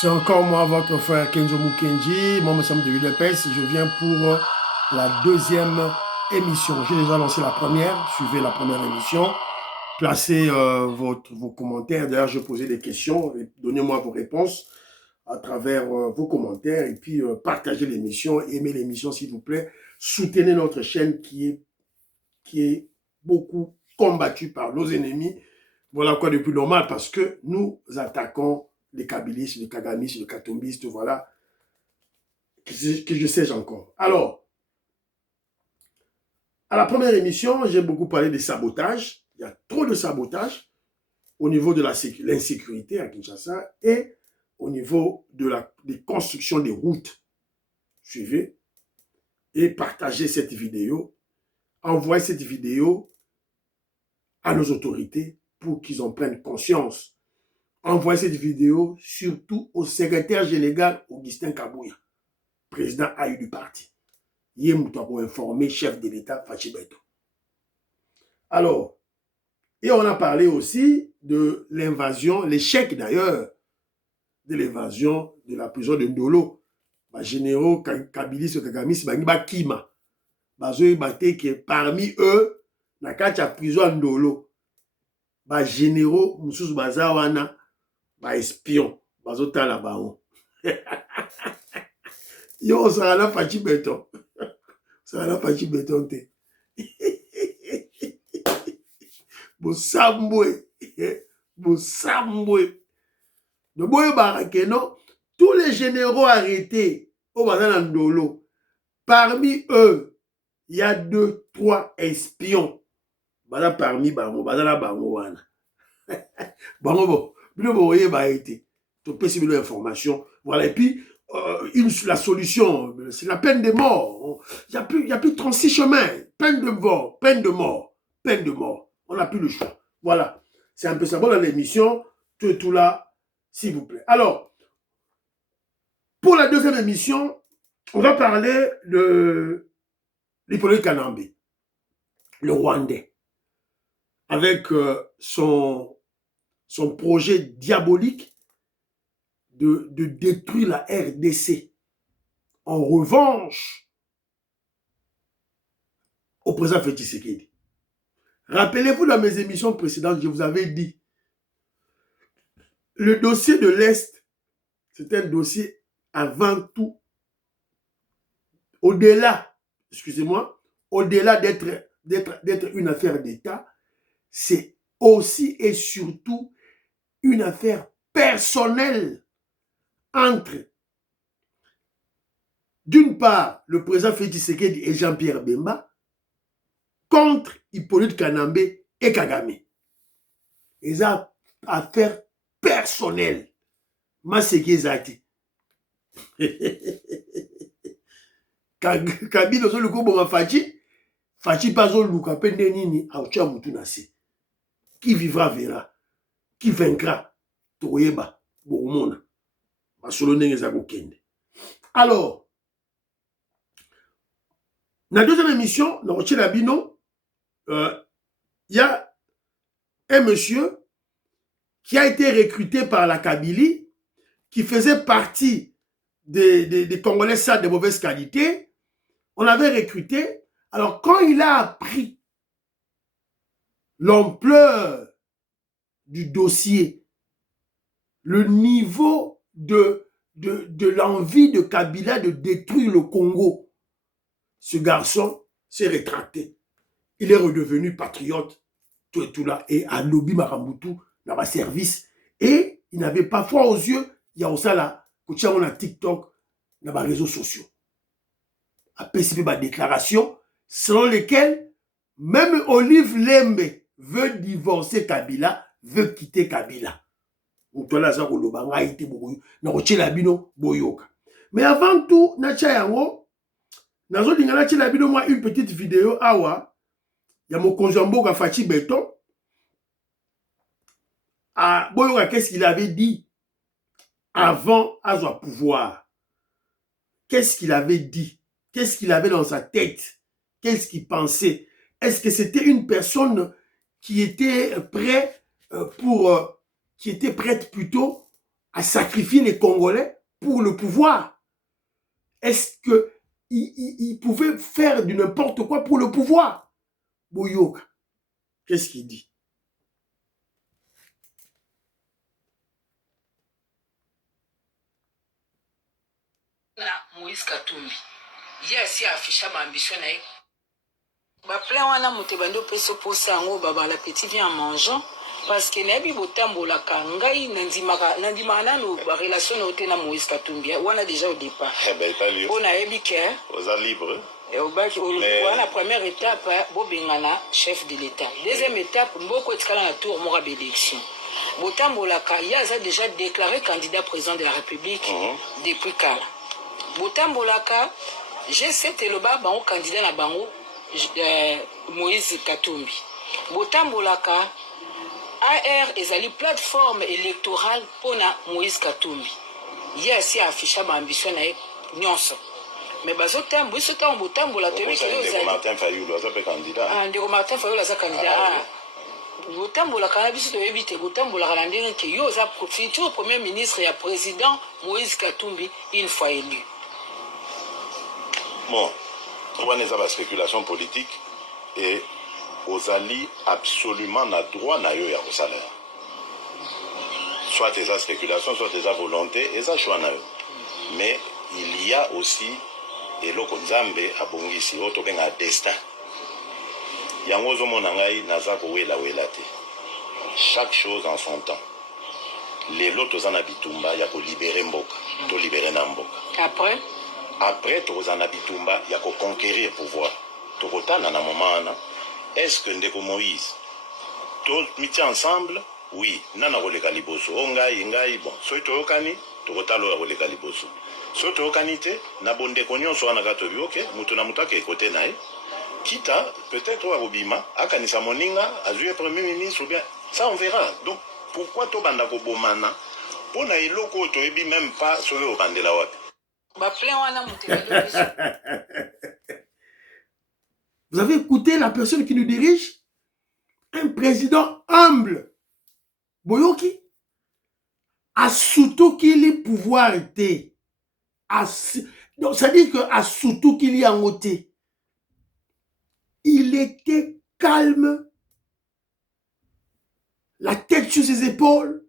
C'est encore moi, votre frère Kenzo Mukenji. Moi, je de l'UDPS. Je viens pour la deuxième émission. J'ai déjà lancé la première. Suivez la première émission. Placez vos commentaires. D'ailleurs, je posais des questions. Donnez-moi vos réponses à travers vos commentaires. Et puis, partagez l'émission. Aimez l'émission, s'il vous plaît. Soutenez notre chaîne qui est beaucoup combattue par nos ennemis. Voilà quoi de plus normal parce que nous attaquons les kabylistes, les kagamistes, les katombistes, voilà, que je sais encore. Alors, à la première émission, j'ai beaucoup parlé de sabotage. Il y a trop de sabotage au niveau de l'insécurité à Kinshasa et au niveau des constructions des routes. Suivez et partagez cette vidéo. Envoyez cette vidéo à nos autorités pour qu'ils en prennent conscience. Envoyez cette vidéo surtout au secrétaire général Augustin Kabouya, président AU du parti. Il est pour informer chef de l'État Fachi Beto. Alors, et on a parlé aussi de l'invasion, l'échec d'ailleurs de l'invasion de la prison de Ndolo. Les généraux Kabilis et Kagamis, ils Kima. Que parmi eux, dans la prison de Ndolo, les généraux Moussous Bazawana, les espions, les autres là-bas. Yo, ça a Fachi Beto. Ça a Fachi Beto. Bosambwe. Bosambwe. De Boyo Barakeno, tous les généraux arrêtés au Bazan Ndolo, parmi eux, il y a 2-3 espions. Bala parmi Bango, Bazala Bango Wana. Bango bon, vous voyez, bah été. Tu peux suivre l'information. Voilà, et puis, la solution, c'est la peine de mort. Il n'y a plus 36 chemins. Peine de mort, peine de mort, peine de mort. On n'a plus le choix. Voilà. C'est un peu ça. Bon, dans l'émission, tout là, s'il vous plaît. Alors, pour la deuxième émission, on va parler de l'Hippolyte Kanambe, le Rwandais, avec son projet diabolique de détruire la RDC en revanche au président Félix Tshisekedi. Rappelez-vous dans mes émissions précédentes, je vous avais dit, le dossier de l'Est, c'est un dossier avant tout, au-delà, excusez-moi, au-delà d'être une affaire d'État, c'est aussi et surtout une affaire personnelle entre, d'une part, le président Félix Tshisekedi et Jean-Pierre Bemba, contre Hippolyte Kanambe et Kagame. Et ça, affaire personnelle. Ma séquezati. Kabila zo luko bonga Fachi pazo luka pende nini aucha mutu nase. Qui vivra verra. Qui vaincra toyeba bomona. Masolo ndenge za kokende. Alors, dans la deuxième émission, dans Rochela Bino, il y a un monsieur qui a été recruté par la Kabylie, qui faisait partie des Congolais ça de mauvaise qualité. On l'avait recruté. Alors, quand il a appris l'ampleur du dossier, le niveau de l'envie de Kabila de détruire le Congo, ce garçon s'est rétracté. Il est redevenu patriote, tout là, et a lobby Marambutu dans ma service. Et il n'avait pas froid aux yeux. Il y a aussi là, on a TikTok, dans les réseaux sociaux. A participer à ma déclaration selon lesquelles même Olive Lembe veut divorcer Kabila, veut quitter Kabila. Mais avant tout, une petite vidéo awa. Il y a mon conjambo Fachi Beto. Ah, Boyoka, qu'est-ce qu'il avait dit avant à son pouvoir? Qu'est-ce qu'il avait dit? Qu'est-ce qu'il avait dans sa tête? Qu'est-ce qu'il pensait? Est-ce que c'était une personne qui était prête plutôt à sacrifier les Congolais pour le pouvoir? Est-ce qu'il pouvait faire du n'importe quoi pour le pouvoir? Boyoka, qu'est-ce qu'il dit? Moïse Katumbi. Yes, il affiché ma ambition. Ba plein wana motebando peso posa yango baba la petit vient en mangeant parce que nabi botambola kangai nandima nanu ba relation na otena Moïse Katumbi wana déjà au départ. Eh ben pas libre. On a ebiké. Aux libre. Et au bac la première étape bobengana chef de l'état. Deuxième étape mboko etikala na tour mora élection. Botambola kaya a déjà déclaré candidat président de la République depuis Kala. Botambolaka, G7 et le bas bango candidat na bango Moïse Katumbi. Botambolaka, AR ezali plateforme électorale pour Moïse Katumbi. Yes, il a affiché ma ambition na nyonso. Mais bazotambo, ils sont en botambola te que Martin Fayulu a candidat. Ah, ndeko Martin Fayulu a candidat. Botambola kana biso to yebite botambola kana ndenge ke yo za futur premier ministre et président Moïse Katumbi une fois élu. Bon, on a la spéculation politique et aux alliés absolument na droit na yo ya salaire. Soit tes spéculations, soit tes volontés, et ça choix na yo. Mais il y a aussi et loko nzambe abongisi oto benga destin. Yango zo monangai nazako wela te. Chaque chose en son temps. Les lotos en habitumba ya ko libérer mboka, to libérer na mboka. Après, tu as Bitumba, il y a qu'à conquérir le pouvoir. Tu as un moment, est-ce que Ndeko Moïse, tout mis ensemble, oui, nana role kaliboso, ongai, bon, so tu okani, tu as le role kaliboso. So tu okanite, na bonde konyon so anagato bi, ok, mutuna mutake kote nae, kita, peut-être au Abima, akanisa moninga, azue premier ministre, ou bien, ça on verra. Donc, pourquoi tu banda ko bomana, pour na iloko, tu ebi même pas sur le bandela wapi. Vous avez écouté la personne qui nous dirige? Un président humble. Boyoki. Asuto qu'il y pouvoir était. Donc ça dit que Asuto qu'il y a ngoté. Il était calme. La tête sur ses épaules.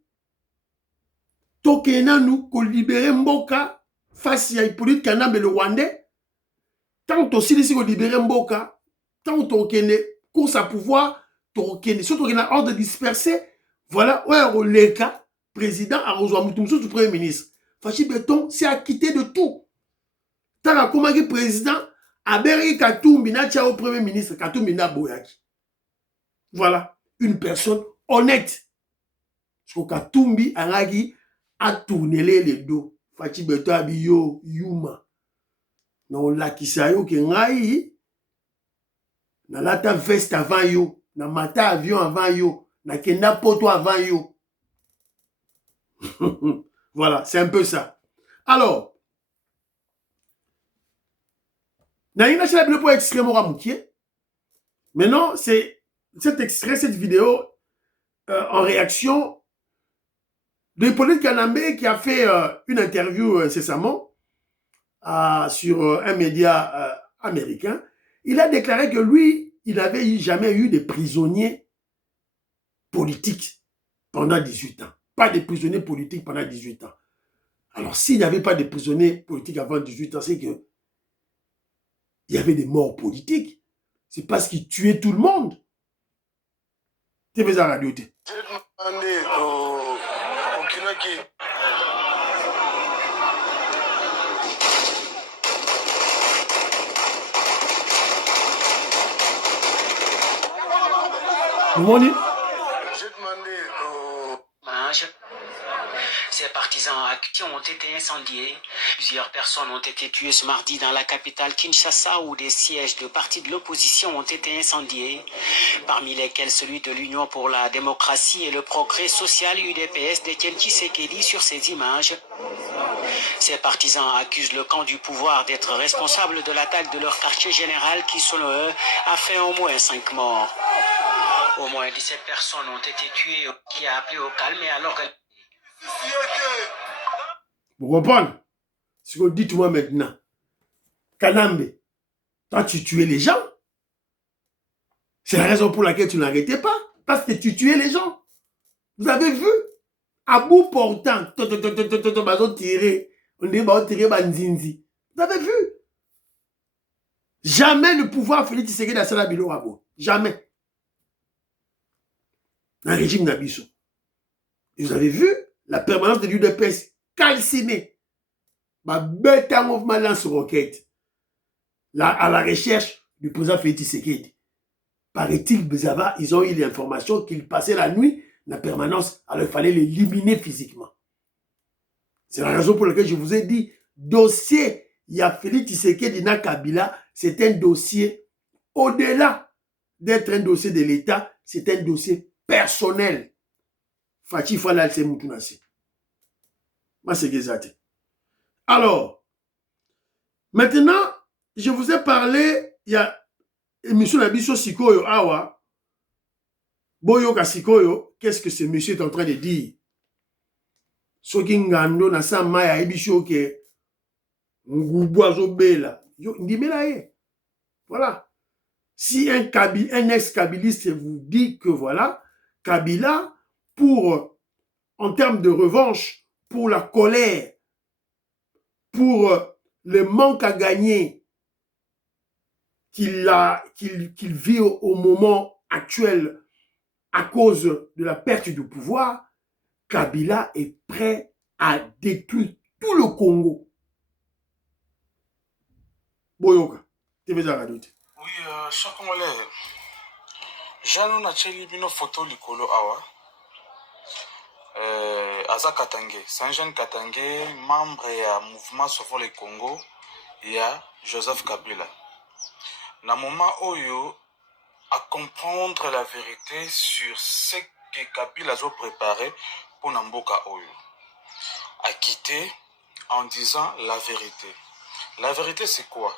Tokena nous ko libérer Mboka. Face à Hippolyte Kanambe le Rwandais, tant aussi ici qu'on libère Mboka, tant qu'on connaît course à pouvoir, surtout qu'on a ordre dispersé, voilà, ouais, le cas, président a rejoint Moutoumsou du premier ministre. Fachi Béton s'est acquitté de tout. Tant qu'on a président, Aberi Katumbi n'a pas au premier ministre, Katumbi n'a Boyaki. Voilà, une personne honnête. Parce que Katumbi a tourné les dos. Fachi Beto abi yo yuma. Na olakisa yo ke ngai na lata veste avant yo, na mata avion avant yo, na kenda poto avant yo. Voilà, c'est un peu ça. Alors, na ina chala bilo pour extrêmement ramoukier. Maintenant, c'est cet extrait, cette vidéo en réaction de Hippolyte Kanambe qui a fait une interview récemment sur un média américain. Il a déclaré que lui, il n'avait jamais eu de prisonniers politiques pendant 18 ans. Pas de prisonniers politiques pendant 18 ans. Alors, s'il n'y avait pas de prisonniers politiques avant 18 ans, c'est que il y avait des morts politiques. C'est parce qu'ils tuaient tout le monde. Tu fais ça à la radio. Ces partisans actifs ont été incendiés. Plusieurs personnes ont été tuées ce mardi dans la capitale Kinshasa où des sièges de partis de l'opposition ont été incendiés, parmi lesquels celui de l'Union pour la démocratie et le progrès social UDPS d'Étienne Tshisekedi sur ces images. Ces partisans accusent le camp du pouvoir d'être responsable de l'attaque de leur quartier général qui, selon eux, a fait au moins 5 morts. Au moins 17 personnes ont été tuées, qui a appelé au calme et alors qu'elle... Vous comprenez? Ce que dites-moi maintenant. Kanambe, toi tu tuais les gens. C'est la raison pour laquelle tu n'arrêtais pas. Parce que tu tuais les gens. Vous avez vu? À bout portant, on dit, vous avez vu? Jamais le pouvoir Félix Tshisekedi dans Sala Bilo Rabo. Jamais. Un régime Nabiso. Et vous avez vu la permanence de l'UDPS calcinée. Ma bête en mouvement lance-roquette. À la recherche du président Félix Tshisekedi. Paraît-il, ils ont eu l'information qu'il passait la nuit dans la permanence, alors il fallait l'éliminer physiquement. C'est la raison pour laquelle je vous ai dit, dossier, il y a Félix Tshisekedi na Kabila, c'est un dossier, au-delà d'être un dossier de l'État, c'est un dossier personnel. Fachi Falal c'est Moutounassi. Moi, c'est Gezate. Alors, maintenant, je vous ai parlé, il y a émission Nabiso Sikoyo Awa, Boyoka Sikoyo, qu'est-ce que ce monsieur est en train de dire? Soki ngando na sa maya ebisho ke ngubu azobela. Yo ndimela ye. Voilà. Si un ex-kabiliste vous dit que voilà, Kabila, en termes de revanche, pour la colère, pour le manque à gagner qu'il vit au moment actuel à cause de la perte du pouvoir, Kabila est prêt à détruire tout le Congo. Boyoka, tu veux dire d'autres? Oui, cher Congolais, Jean Nacheli Bino photo Likolo Awa, Aza Katangé, c'est un jeune Katangé, membre du mouvement Sauvons le Congo, il y a Joseph Kabila. Dans le moment où il à comprendre la vérité sur ce que Kabila a préparé pour Namboka Oyo. À quitter en disant la vérité. La vérité, c'est quoi?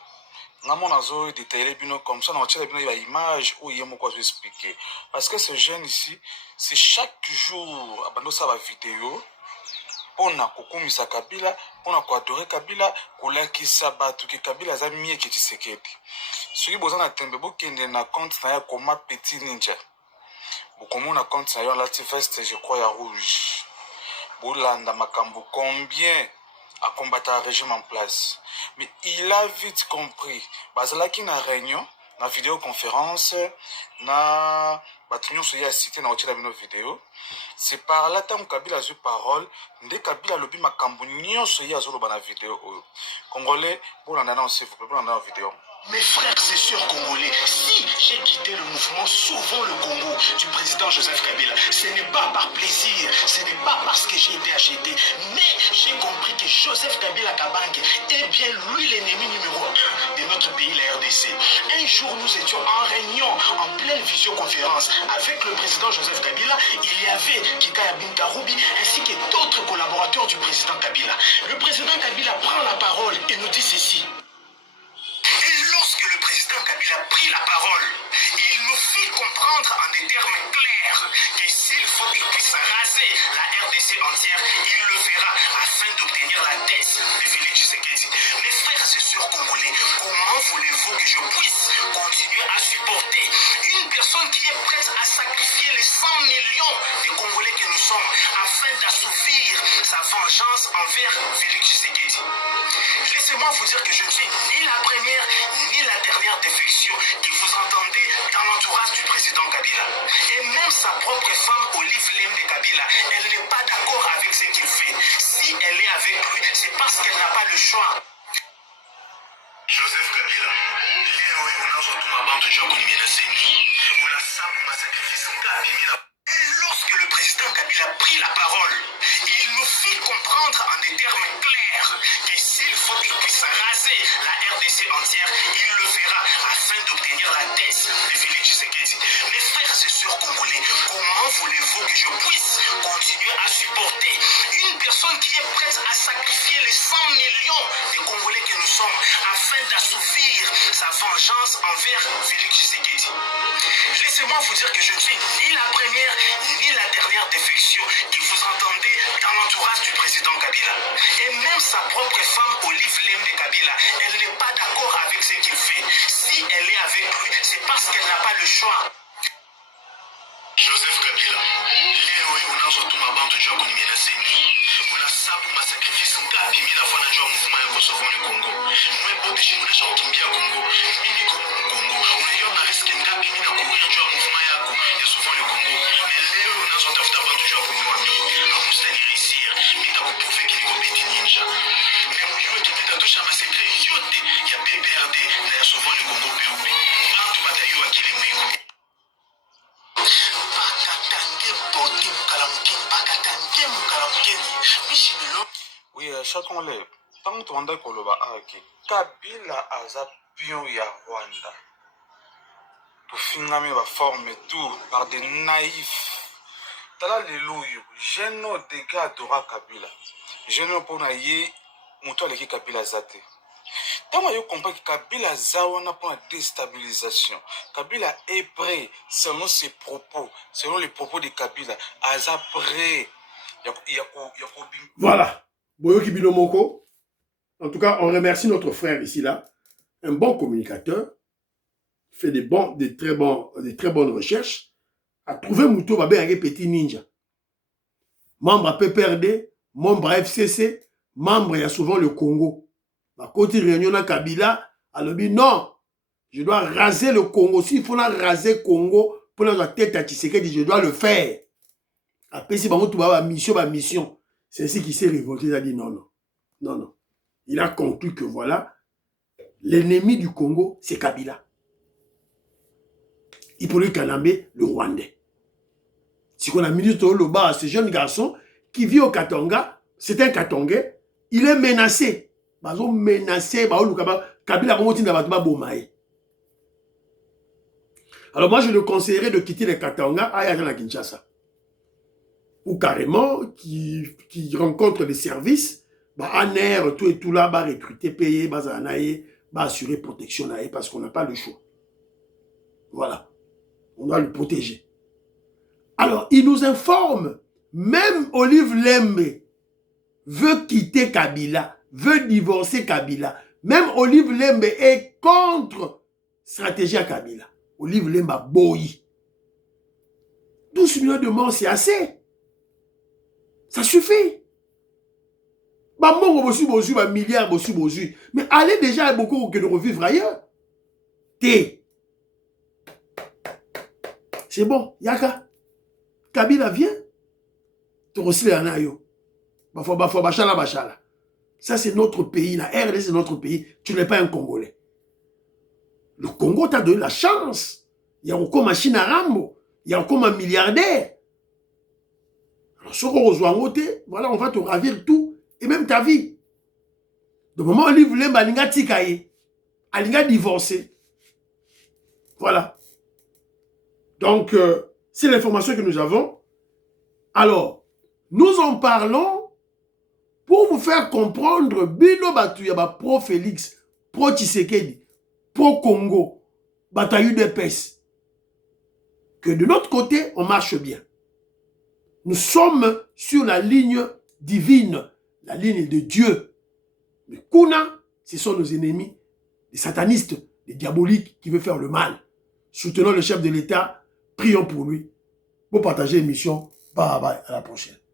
Namon azo détaillé bino comme ça, on a une image où il y a quoi expliquer. Parce que ce jeune ici, c'est chaque jour, abandonne sa vidéo, pour na kokumisa Kabila, pour na adorer Kabila, pour la qui sabatu que Kabila a mis qui Tshisekedi. Ce qui besoin d'atteindre, beaucoup qui na compte na ya comme petit ninja. Beaucoup na compte na ya la veste, je crois, ya rouge. Boulanda Makambo, combien à combattre un régime en place. Mais il a vite compris. Basala qui na réunion, na vidéoconférence, na batunion sur ya cité na otila bino vidéo. C'est par là tant Kabila a eu parole, ndé Kabila lobi Makambo nyon sur ya zolo bana vidéo. Congolais, Boulanda na s'il vous plaît, Boulanda na vidéo. Mes frères et sœurs congolais, si j'ai quitté le mouvement Sauvons le Congo du président Joseph Kabila, ce n'est pas par plaisir, ce n'est pas parce que j'ai été acheté, mais j'ai compris que Joseph Kabila Kabang est bien lui l'ennemi numéro 1 de notre pays, la RDC. Un jour, nous étions en réunion, en pleine visioconférence avec le président Joseph Kabila. Il y avait Kikaya Bintaroubi ainsi que d'autres collaborateurs du président Kabila. Le président Kabila prend la parole et nous dit ceci. Lorsque le président Kabila a pris la parole, il nous fit comprendre en des termes clairs que s'il faut qu'il puisse raser la RDC entière, il le fera afin d'obtenir la tête de Félix Tshisekedi. Mes frères et sœurs congolais, comment voulez-vous que je puisse continuer à supporter une personne qui est prête à sacrifier les 100 millions de Congolais que nous sommes afin d'assouvir sa vengeance envers Félix Tshisekedi? Laissez-moi vous dire que je ne suis ni la première ni la dernière défection que vous entendez dans l'entourage du président Kabila. Et même sa propre femme, Olive Lem de Kabila, elle n'est pas d'accord avec ce qu'il fait. Si elle est avec lui, c'est parce qu'elle n'a pas le choix. Joseph Kabila, l'héroïne, on a surtout ma bande de gens qui on a sabu ma sacrifice, et lorsque le président Kabila a pris la parole, il nous fit comprendre en des termes clairs que s'il faut qu'il puisse raser la RDC entière, il le fera afin d'obtenir la tête de Félix Tshisekedi. Mes frères et sœurs congolais, comment voulez-vous que je puisse continuer à supporter une personne qui est prête à sacrifier les 100 millions de Congolais que nous sommes afin d'assouvir sa vengeance envers Félix Tshisekedi? Laissez-moi vous dire que je ne suis ni la première ni la dernière défection que vous entendez dans l'entourage du président Kabila. Et même sa propre femme, Olive Lembe Kabila, elle n'est pas d'accord avec ce qu'il fait. Si elle est avec lui, c'est parce qu'elle n'a pas le choix. Joseph Kabila, leo hii unazotuma bantu juu ya kunimenase nini? Unasabu masakrifisi ngapi mimi nafanya juu ya mouvement ya Kosovo ni Kongo? Mwe bote shimunesha kukimbia Kongo. Mimi komo Kongo. Unaiona riski ngapi mimi na kuria juu ya mouvement yako ya Kosovo ni Kongo? Na leo unazotafuta bantu juu ya kunywa mimi. Amusta ni réussir. Mimi nitakuprove que niko beti ninja. Mais mjue que nitatosha masekre yote ya PPRD na ya Kosovo ni Kongo POP. Bantu batayua kile mwiko. Oui, chacun lève. Tant que tu as koloba aki, Kabila aza pion ya Rwanda. Tu fingami va forme tout par des naïfs. Tala leluyo, jeno dega adora Kabila. Jeno pona ye muto aleki Kabila zate. Tant que tu comprends que Kabila zawana pour la déstabilisation. Kabila est prêt selon ses propos, selon les propos de Kabila, aza prêt. Voilà. Boyo Kibino Moko. En tout cas, on remercie notre frère ici, là. Un bon communicateur. Fait des très bonnes recherches. A trouvé Mouto Babé avec Petit Ninja. Membre à PPRD, membre à FCC, membre, il y a souvent le Congo. À côté de réunion à Kabila, elle a dit non, je dois raser le Congo. S'il faut raser le Congo, pour la tête à Tshisekedi, je dois le faire. Après, si tu vas mission, c'est ainsi qu'il s'est révolté. Il a dit non. Il a conclu que voilà, l'ennemi du Congo, c'est Kabila. Il peut lui calmer le Rwandais. Si on a ministre Loba, ce jeune garçon qui vit au Katanga, c'est un Katangais, il est menacé. Ils ont menacé, Kabila alors moi, je le conseillerais de quitter le Katanga à aller à Kinshasa. Ou carrément, qui rencontre les services, en air, tout et tout là, recruter, payer, assurer protection, parce qu'on n'a pas le choix. Voilà. On doit le protéger. Alors, il nous informe, même Olive Lembe veut quitter Kabila, veut divorcer Kabila. Même Olive Lembe est contre stratégie à Kabila. Olive Lembe a boyi. 12 millions de morts, c'est assez. Ça suffit. Milliards, mais allez déjà beaucoup que de revivre ailleurs. C'est bon, Yaka. Kabila vient. Tu reçois les anayo. Bachala. Ça, c'est notre pays. La RDC, c'est notre pays. Tu n'es pas un Congolais. Le Congo t'a donné la chance. Il y a encore machine à Rambo. Il y a encore un milliardaire. Alors, ce qu'on reçoit en côté, voilà, on va te ravir tout. Et même ta vie. De moment où il voulait Alinga Tikaye. Alinga divorcé. Voilà. Donc, c'est l'information que nous avons. Alors, nous en parlons pour vous faire comprendre Bino Batuyaba, pro-Félix, pro-Tshisekedi, pro-Congo, bataille de pèse. Que de notre côté, on marche bien. Nous sommes sur la ligne divine, la ligne de Dieu. Les Kuna, ce sont nos ennemis, les satanistes, les diaboliques qui veulent faire le mal. Soutenons le chef de l'État, prions pour lui. Pour partager l'émission. Bye bye, à la prochaine.